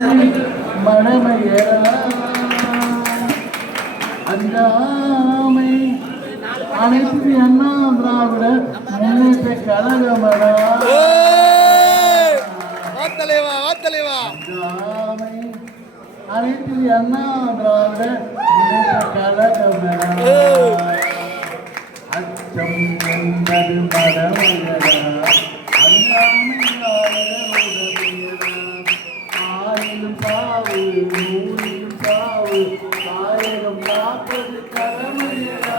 மனமையரா அஞ்சாமை அனைத்து அண்ணா திராவிட முன்னேற்ற கழகமடா அஞ்சாமை அனைத்து அண்ணா திராவிட முன்னேற்ற கழகமடா அச்சம் என்பது மனமையரா அஞ்சாமை சாவு நூறிலும் சாவு தாயகம் காப்பது கடமையடா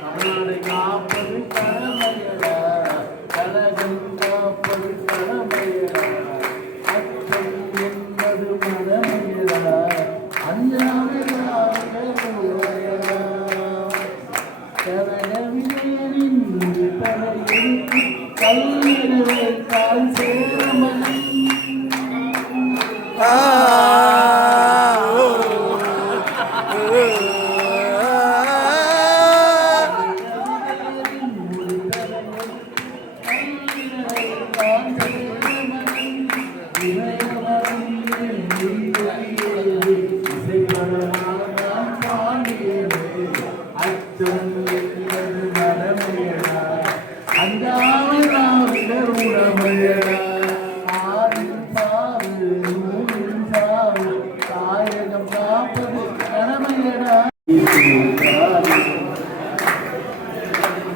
தமிழ்நாடு காப்பது கடமையடா கழகம் காப்பது கடமையடா அச்சம் என்பது மனமையடா அஞ்சாமையடா கரகவியரின் தலையில் கல்லிடவை கால் சேரமணி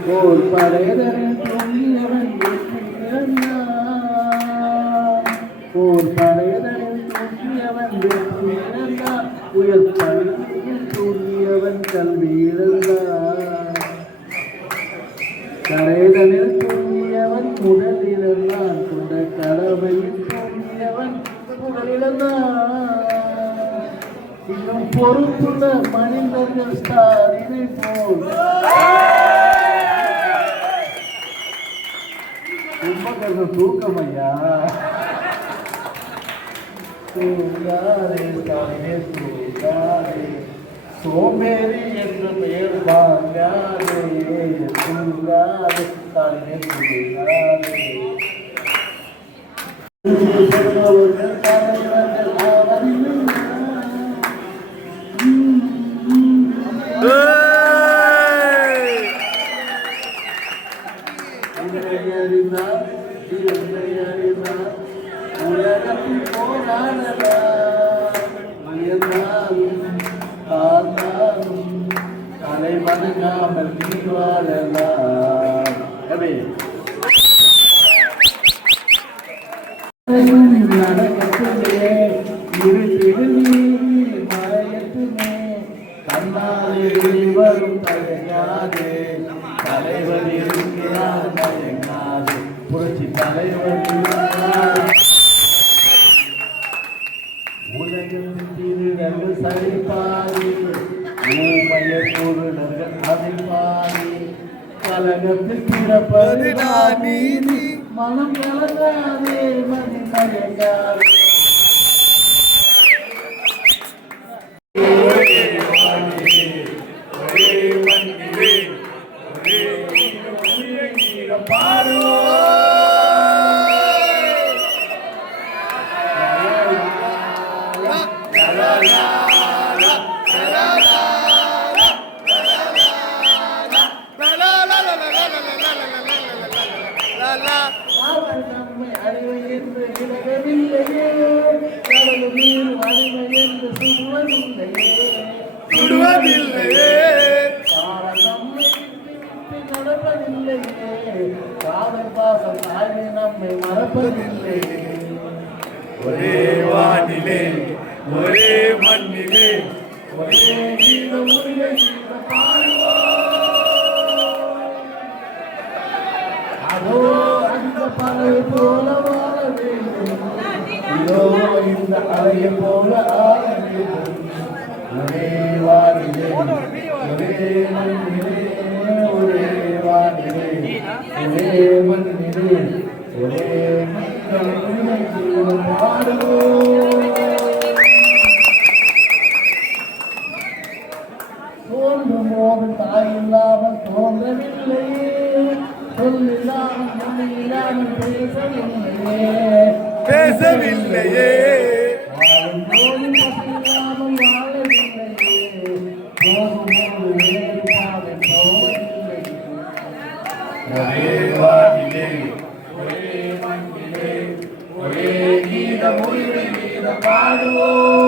போர் படையதனில் தூங்கியவன் போர் படையதனில் தூங்கியவன் வெற்றியிழந்தான் புயல் படையில் தூங்கியவன் கல்வி இழந்தான் கரைதனில் தூங்கியவன் உடல் இழந்தான் கொண்ட கடமையில் தூங்கியவன் உடல் இழந்தான் இன்னும் பொறுப்புள்ள மனிதர்கள் ஸ்டாலினை போல் தூக்கம் ஐயா தூங்காதே தானே தூங்காதே சோம்பேறி என்று பெயர் வாங்காதே தூங்காதே தானே தூங்காதே தலைவர்கள் அவரில் உலகத்தில் போராடலாம் தலை வணங்காமல் நீ வாழலாம் நடக்கத்துமே இருட்டிடுமே மறையத்துமே கண்ணாலே வரும் தயங்காது தலைவர் இருக்கிறார் தயங்காது புரட்சி தலைவர் உலகத்தின் திருடர்கள் சரிபாரி ஊமைய பொருளர்கள் அதை பாரி கலகத்தில் பிறப்பது நீதி மனம் கலங்காதே மதி தயங்காதே நம்மை மறப்பதில்லை ஒரே வானிலே ஒரே மண்ணிலே ஒரே அதோ அந்த பறவை போல வாழ வேண்டும் இதோ இந்த அலையை போல ஆள வேண்டும் ஒரே வானிலே ஒரே மண்ணிலே ஒரே வானிலே ஒரே மண்ணிலே ஒரே தோன்றும் போது தாய் இல்லாமல் தோன்றவில்லையே சொல்லில்லாமல் பேசவில்லையே போது வேறுபாடு போவதில்லை. ஒரே வானிலே ஒரே மண்ணிலே ஒரே கீதம் உயிரை கீதம் பாடுவோம்.